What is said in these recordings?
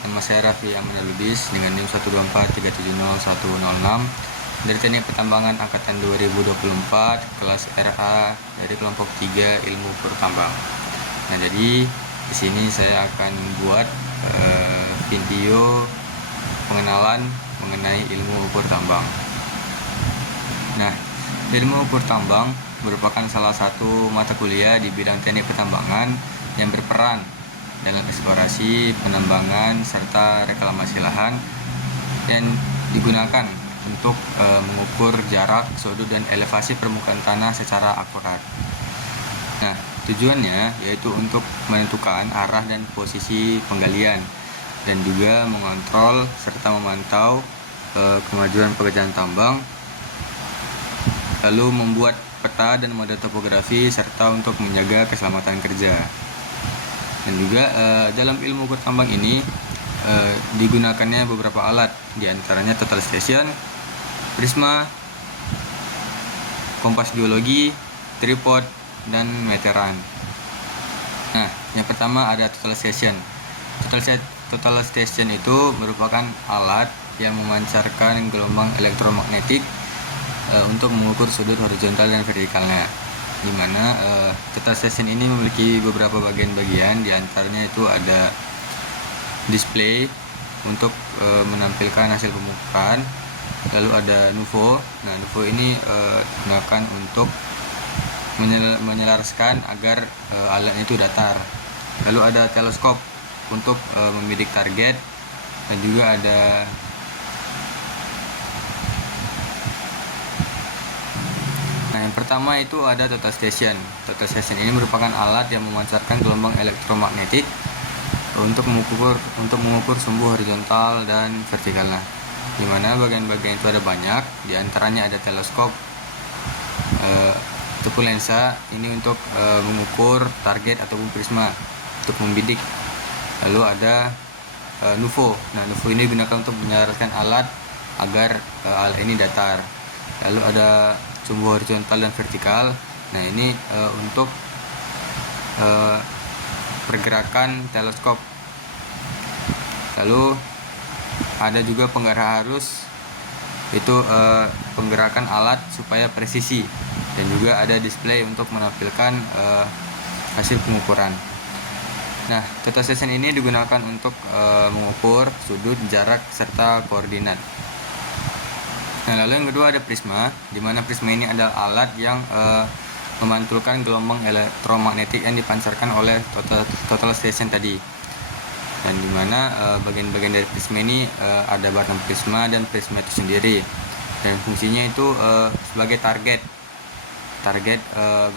nama saya Raffi Ahmad Lubis dengan NIM 124370106 dari Teknik Pertambangan Angkatan 2024 kelas RA dari kelompok 3 Ilmu Pertambang. Nah, jadi di sini saya akan buat video pengenalan mengenai ilmu ukur tambang. Nah, ilmu ukur tambang merupakan salah satu mata kuliah di bidang teknik pertambangan yang berperan dalam eksplorasi, penambangan, serta reklamasi lahan yang digunakan untuk mengukur jarak, sudut, dan elevasi permukaan tanah secara akurat. Nah, tujuannya yaitu untuk menentukan arah dan posisi penggalian dan juga mengontrol serta memantau kemajuan pekerjaan tambang, lalu membuat peta dan model topografi serta untuk menjaga keselamatan kerja. Dan juga dalam ilmu ukur tambang ini digunakannya beberapa alat, diantaranya total station, prisma, kompas geologi, tripod, dan meteran. Nah, yang pertama ada total station. Total station itu merupakan alat yang memancarkan gelombang elektromagnetik untuk mengukur sudut horizontal dan vertikalnya, di mana total station ini memiliki beberapa bagian-bagian, diantaranya itu ada display untuk menampilkan hasil pengukuran, lalu ada NUVO. Nah, NUVO ini digunakan untuk menyelaraskan agar alatnya itu datar. Lalu ada teleskop untuk membidik target, dan juga ada yang pertama itu ada total station. Total station ini merupakan alat yang memancarkan gelombang elektromagnetik untuk mengukur sumbu horizontal dan vertikalnya, di mana bagian-bagian itu ada banyak, diantaranya ada teleskop, ataupun lensa ini untuk mengukur target ataupun prisma untuk membidik. Lalu ada NUVO. Nah, NUVO ini digunakan untuk menyelaraskan alat agar alat ini datar. Lalu ada sumbu horizontal dan vertikal. Nah, ini untuk pergerakan teleskop. Lalu ada juga penggerak arus, itu penggerakan alat supaya presisi, dan juga ada display untuk menampilkan hasil pengukuran. Nah, total station ini digunakan untuk mengukur sudut, jarak, serta koordinat. Nah, lalu yang kedua ada prisma, di mana prisma ini adalah alat yang memantulkan gelombang elektromagnetik yang dipancarkan oleh total station tadi. Dan di mana bagian-bagian dari prisma ini ada batang prisma dan prisma itu sendiri. Dan fungsinya itu sebagai target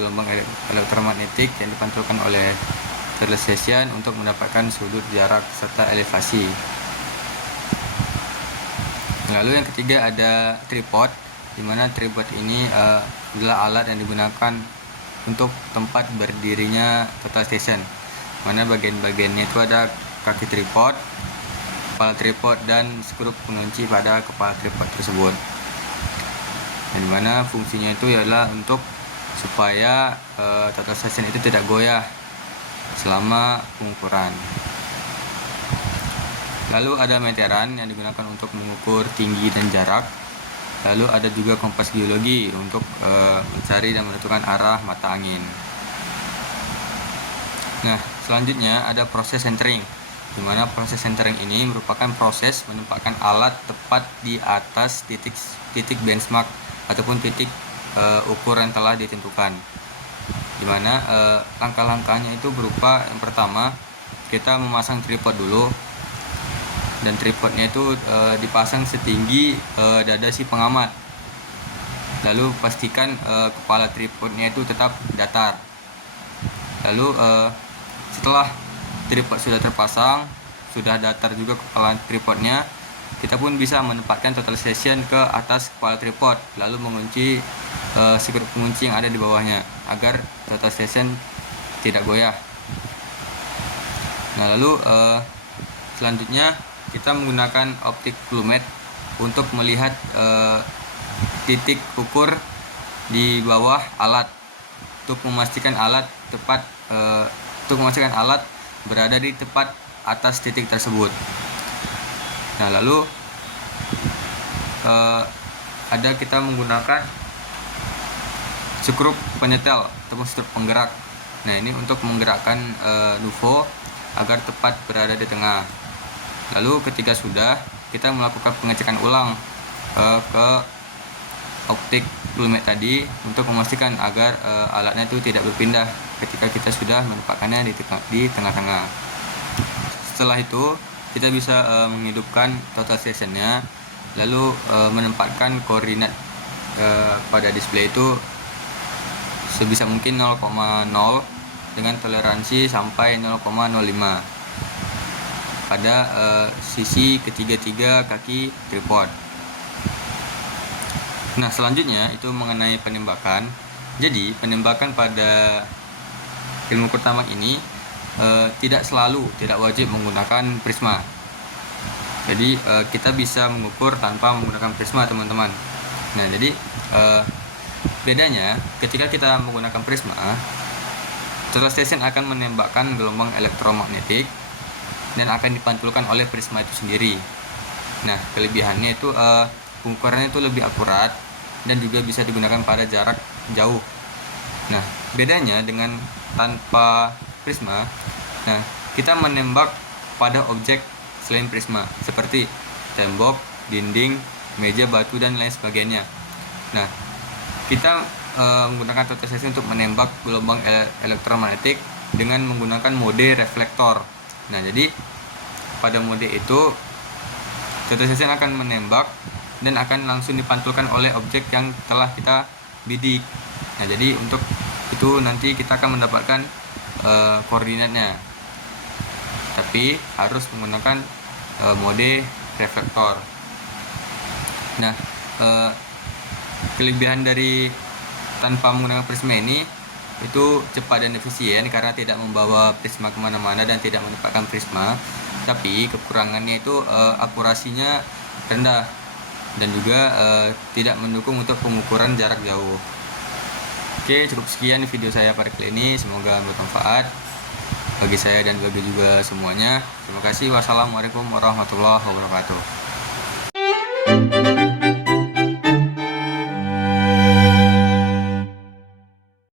gelombang elektromagnetik yang dipantulkan oleh total station untuk mendapatkan sudut, jarak, serta elevasi. Lalu yang ketiga ada tripod, di mana tripod ini adalah alat yang digunakan untuk tempat berdirinya total station, mana bagian-bagiannya itu ada kaki tripod, kepala tripod, dan skrup pengunci pada kepala tripod tersebut. Dan dimana fungsinya itu adalah untuk supaya total station itu tidak goyah selama pengukuran. Lalu ada meteran yang digunakan untuk mengukur tinggi dan jarak. Lalu ada juga kompas geologi untuk mencari dan menentukan arah mata angin. Nah, selanjutnya ada proses centering, di mana proses centering ini merupakan proses menempatkan alat tepat di atas titik benchmark ataupun titik ukur yang telah ditentukan. Di mana langkah-langkahnya itu berupa, yang pertama kita memasang tripod dulu, dan tripodnya itu dipasang setinggi dada si pengamat. Lalu pastikan kepala tripodnya itu tetap datar. Lalu setelah tripod sudah terpasang, sudah datar juga kepala tripodnya, kita pun bisa menempatkan total station ke atas kepala tripod, lalu mengunci skrup pengunci yang ada di bawahnya agar total station tidak goyah. Nah, lalu selanjutnya kita menggunakan optik flumet untuk melihat titik ukur di bawah alat untuk memastikan alat berada di tepat atas titik tersebut. Nah, lalu ada kita menggunakan skrup penyetel ataupun skrup penggerak. Nah, ini untuk menggerakkan NUVO agar tepat berada di tengah. Lalu ketika sudah, kita melakukan pengecekan ulang ke optik Flumet tadi untuk memastikan agar alatnya itu tidak berpindah ketika kita sudah menempatkannya di tengah-tengah. Setelah itu kita bisa menghidupkan total stationnya, lalu menempatkan koordinat pada display itu sebisa mungkin 0,0 dengan toleransi sampai 0,05 pada sisi ketiga kaki tripod. Nah, selanjutnya itu mengenai penembakan. Jadi penembakan pada ilmu pertama ini tidak wajib menggunakan prisma. Jadi kita bisa mengukur tanpa menggunakan prisma, teman-teman. Nah, jadi bedanya ketika kita menggunakan prisma, total station akan menembakkan gelombang elektromagnetik dan akan dipantulkan oleh prisma itu sendiri. Nah, kelebihannya itu pengukurannya itu lebih akurat dan juga bisa digunakan pada jarak jauh. Nah, bedanya dengan tanpa prisma, nah kita menembak pada objek selain prisma seperti tembok, dinding, meja, batu, dan lain sebagainya. Nah, kita menggunakan total station untuk menembak gelombang elektromagnetik dengan menggunakan mode reflektor. Nah, jadi pada mode itu total station akan menembak dan akan langsung dipantulkan oleh objek yang telah kita bidik. Nah, jadi untuk itu nanti kita akan mendapatkan koordinatnya, tapi harus menggunakan mode reflektor. Nah, kelebihan dari tanpa menggunakan prisma ini itu cepat dan efisien karena tidak membawa prisma kemana-mana dan tidak menempatkan prisma. Tapi kekurangannya itu akurasinya rendah dan juga tidak mendukung untuk pengukuran jarak jauh. Oke, cukup sekian video saya pada kali ini. Semoga bermanfaat bagi saya dan bagi juga semuanya. Terima kasih. Wassalamualaikum warahmatullahi wabarakatuh.